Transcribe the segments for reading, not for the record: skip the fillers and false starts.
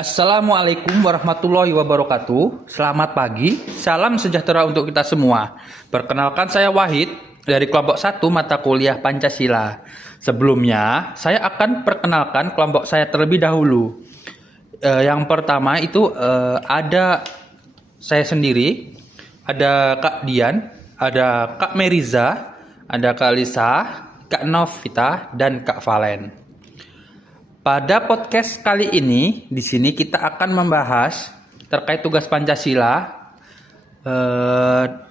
Assalamualaikum warahmatullahi wabarakatuh. Selamat pagi, salam sejahtera untuk kita semua. Perkenalkan, saya Wahid dari kelompok 1 mata kuliah Pancasila. Sebelumnya, saya akan perkenalkan kelompok saya terlebih dahulu. Yang pertama itu ada saya sendiri, ada Kak Dian, ada Kak Meriza, ada Kak Lisa, Kak Novita, dan Kak Valen. Pada podcast kali ini, di sini kita akan membahas terkait tugas Pancasila.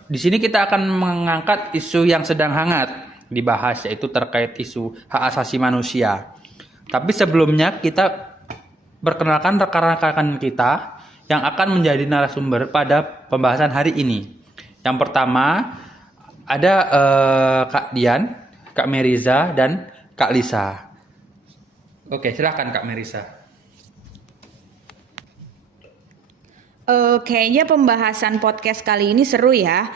Di sini kita akan mengangkat isu yang sedang hangat dibahas, yaitu terkait isu hak asasi manusia. Tapi sebelumnya kita perkenalkan rekan-rekan kita yang akan menjadi narasumber pada pembahasan hari ini. Yang pertama ada Kak Dian, Kak Meriza, dan Kak Lisa. Oke, silakan Kak Merisa. Kayaknya pembahasan podcast kali ini seru ya.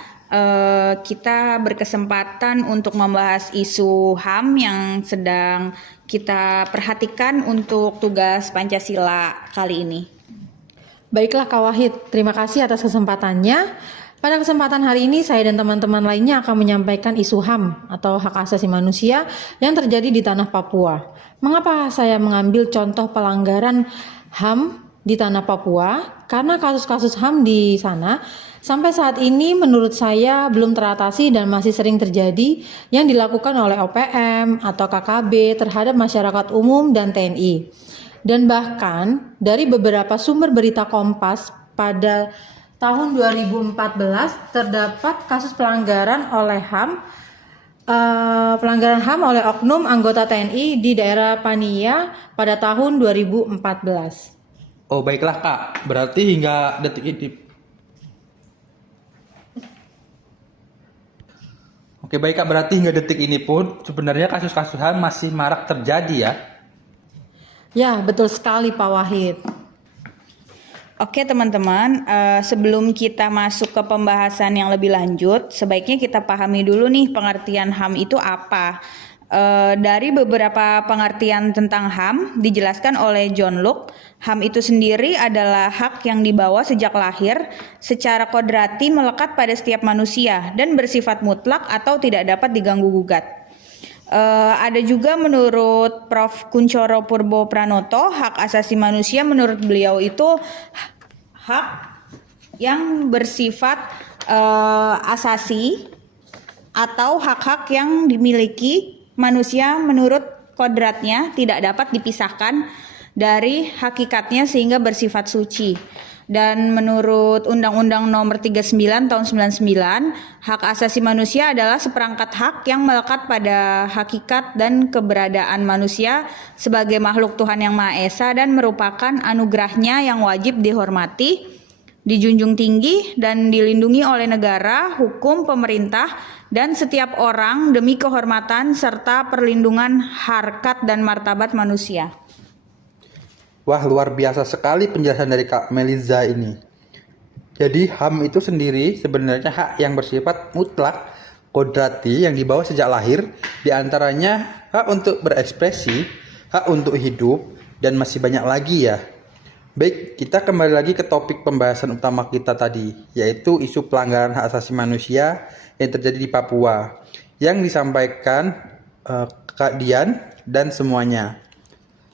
Kita berkesempatan untuk membahas isu HAM yang sedang kita perhatikan untuk tugas Pancasila kali ini. Baiklah Kak Wahid, terima kasih atas kesempatannya. Pada kesempatan hari ini saya dan teman-teman lainnya akan menyampaikan isu HAM atau hak asasi manusia yang terjadi di tanah Papua. Mengapa saya mengambil contoh pelanggaran HAM di tanah Papua? Karena kasus-kasus HAM di sana sampai saat ini menurut saya belum teratasi dan masih sering terjadi yang dilakukan oleh OPM atau KKB terhadap masyarakat umum dan TNI. Dan bahkan dari beberapa sumber berita Kompas pada tahun 2014 terdapat kasus pelanggaran HAM oleh oknum anggota TNI di daerah Pania pada tahun 2014. Oh, baiklah Kak, berarti hingga detik ini. Oke, baik Kak, berarti hingga detik ini pun sebenarnya kasus-kasus HAM masih marak terjadi ya? Ya, betul sekali Pak Wahid. Oke teman-teman, sebelum kita masuk ke pembahasan yang lebih lanjut, sebaiknya kita pahami dulu nih pengertian HAM itu apa. Dari beberapa pengertian tentang HAM dijelaskan oleh John Locke, HAM itu sendiri adalah hak yang dibawa sejak lahir secara kodrati melekat pada setiap manusia dan bersifat mutlak atau tidak dapat diganggu-gugat. Ada juga menurut Prof. Kunchoro Purbo Pranoto, hak asasi manusia menurut beliau itu hak yang bersifat asasi atau hak-hak yang dimiliki manusia menurut kodratnya tidak dapat dipisahkan dari hakikatnya sehingga bersifat suci. Dan menurut Undang-Undang Nomor 39 Tahun 99, hak asasi manusia adalah seperangkat hak yang melekat pada hakikat dan keberadaan manusia sebagai makhluk Tuhan Yang Maha Esa dan merupakan anugerahnya yang wajib dihormati, dijunjung tinggi dan dilindungi oleh negara, hukum, pemerintah, dan setiap orang demi kehormatan serta perlindungan harkat dan martabat manusia. Wah, luar biasa sekali penjelasan dari Kak Meliza ini. Jadi HAM itu sendiri sebenarnya hak yang bersifat mutlak, kodrati yang dibawa sejak lahir, diantaranya hak untuk berekspresi, hak untuk hidup, dan masih banyak lagi ya. Baik, kita kembali lagi ke topik pembahasan utama kita tadi, yaitu isu pelanggaran hak asasi manusia yang terjadi di Papua, yang disampaikan Kak Dian dan semuanya.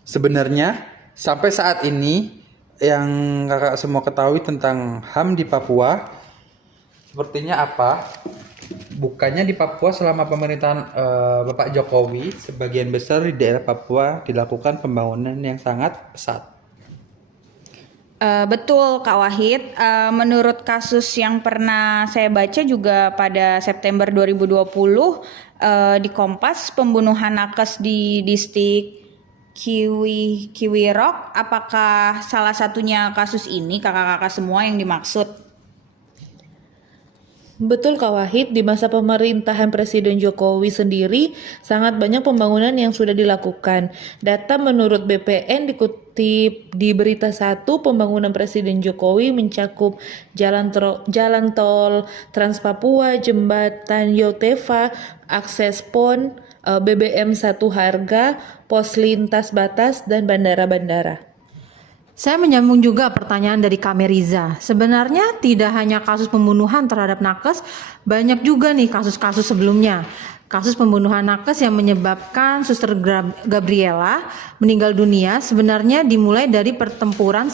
Sebenarnya sampai saat ini yang kakak semua ketahui tentang HAM di Papua sepertinya apa? Bukannya di Papua selama pemerintahan Bapak Jokowi, sebagian besar di daerah Papua dilakukan pembangunan yang sangat pesat. Betul Kak Wahid, menurut kasus yang pernah saya baca juga pada September 2020 di Kompas, pembunuhan nakes di distrik Kiwirok, apakah salah satunya kasus ini kakak-kakak semua yang dimaksud? Betul Kak Wahid, di masa pemerintahan Presiden Jokowi sendiri sangat banyak pembangunan yang sudah dilakukan. Data menurut BPN dikutip di Berita 1, pembangunan Presiden Jokowi mencakup jalan tol Trans Papua, jembatan Yotefa, akses PON, BBM 1 harga, pos lintas batas, dan bandara-bandara. Saya menyambung juga pertanyaan dari Kak Meriza. Sebenarnya tidak hanya kasus pembunuhan terhadap nakes, banyak juga nih kasus-kasus sebelumnya. Kasus pembunuhan nakes yang menyebabkan Suster Gabriela meninggal dunia sebenarnya dimulai dari pertempuran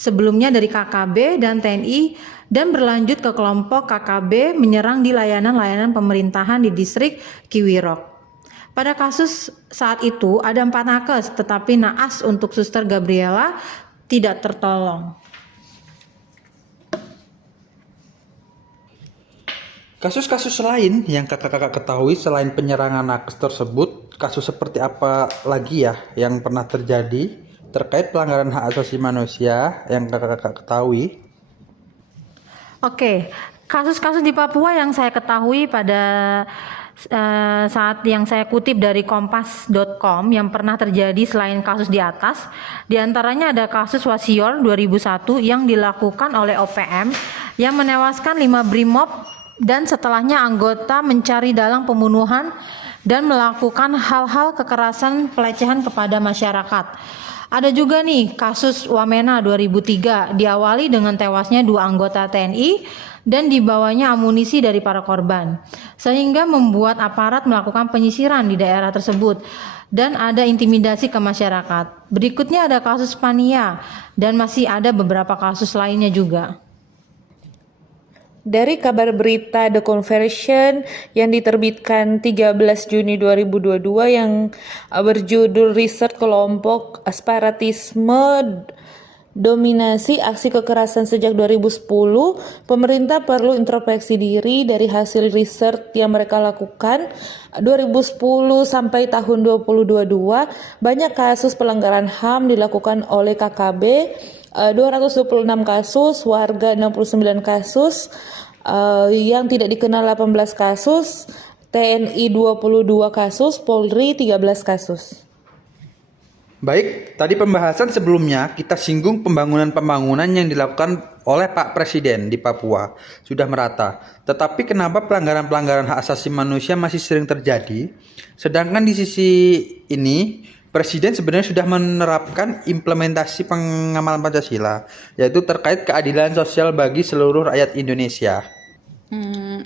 sebelumnya dari KKB dan TNI dan berlanjut ke kelompok KKB menyerang di layanan-layanan pemerintahan di distrik Kiwirok. Pada kasus saat itu ada 4 nakes, tetapi naas untuk Suster Gabriela tidak tertolong. Kasus-kasus lain yang kakak-kakak ketahui selain penyerangan nakes tersebut, kasus seperti apa lagi ya yang pernah terjadi terkait pelanggaran hak asasi manusia yang kakak-kakak ketahui? Oke, kasus-kasus di Papua yang saya ketahui pada saat yang saya kutip dari kompas.com yang pernah terjadi selain kasus di atas, diantaranya ada kasus Wasior 2001 yang dilakukan oleh OPM yang menewaskan 5 brimob dan setelahnya anggota mencari dalang pembunuhan dan melakukan hal-hal kekerasan pelecehan kepada masyarakat. Ada juga nih kasus Wamena 2003 diawali dengan tewasnya 2 anggota TNI dan dibawanya amunisi dari para korban, sehingga membuat aparat melakukan penyisiran di daerah tersebut dan ada intimidasi ke masyarakat. Berikutnya ada kasus Pania dan masih ada beberapa kasus lainnya juga. Dari kabar berita The Conversation yang diterbitkan 13 Juni 2022 yang berjudul Riset Kelompok Separatisme Dominasi Aksi Kekerasan Sejak 2010, pemerintah perlu introspeksi diri dari hasil riset yang mereka lakukan 2010 sampai tahun 2022. Banyak kasus pelanggaran HAM dilakukan oleh KKB, 226 kasus, warga 69 kasus, yang tidak dikenal 18 kasus, TNI 22 kasus, Polri 13 kasus. Baik, tadi pembahasan sebelumnya kita singgung pembangunan-pembangunan yang dilakukan oleh Pak Presiden di Papua sudah merata. Tetapi kenapa pelanggaran-pelanggaran hak asasi manusia masih sering terjadi? Sedangkan di sisi ini Presiden sebenarnya sudah menerapkan implementasi pengamalan Pancasila, yaitu terkait keadilan sosial bagi seluruh rakyat Indonesia.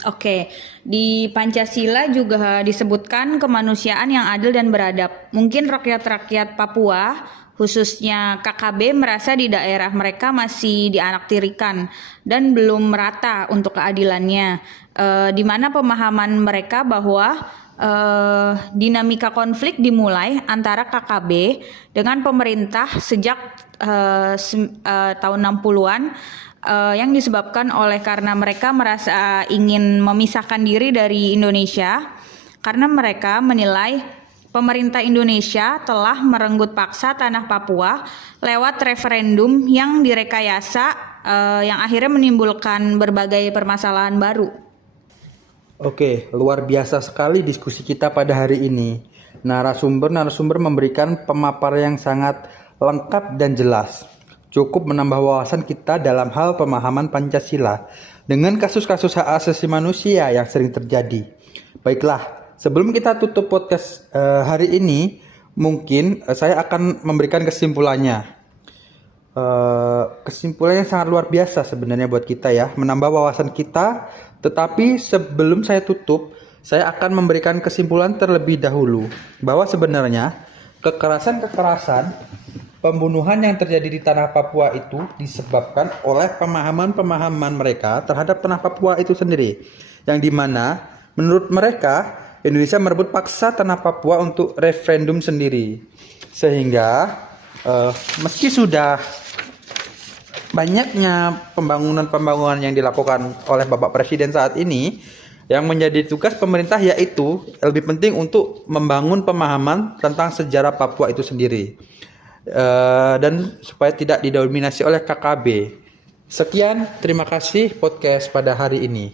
Oke. Di Pancasila juga disebutkan kemanusiaan yang adil dan beradab. Mungkin rakyat-rakyat Papua, khususnya KKB, merasa di daerah mereka masih dianaktirikan dan belum merata untuk keadilannya. Di mana pemahaman mereka bahwa dinamika konflik dimulai antara KKB dengan pemerintah sejak tahun 60-an. Yang disebabkan oleh karena mereka merasa ingin memisahkan diri dari Indonesia karena mereka menilai pemerintah Indonesia telah merenggut paksa tanah Papua lewat referendum yang direkayasa yang akhirnya menimbulkan berbagai permasalahan baru. Oke, luar biasa sekali diskusi kita pada hari ini. Narasumber memberikan pemaparan yang sangat lengkap dan jelas. Cukup menambah wawasan kita dalam hal pemahaman Pancasila dengan kasus-kasus hak asasi manusia yang sering terjadi. Baiklah, sebelum kita tutup podcast hari ini, mungkin saya akan memberikan kesimpulannya. Kesimpulannya sangat luar biasa sebenarnya buat kita ya, menambah wawasan kita. Tetapi sebelum saya tutup, saya akan memberikan kesimpulan terlebih dahulu bahwa sebenarnya kekerasan pembunuhan yang terjadi di tanah Papua itu disebabkan oleh pemahaman mereka terhadap tanah Papua itu sendiri, yang dimana menurut mereka Indonesia merebut paksa tanah Papua untuk referendum sendiri, sehingga meski sudah banyaknya pembangunan yang dilakukan oleh Bapak Presiden saat ini, yang menjadi tugas pemerintah yaitu lebih penting untuk membangun pemahaman tentang sejarah Papua itu sendiri. Dan supaya tidak didominasi oleh KKB. Sekian, terima kasih podcast pada hari ini.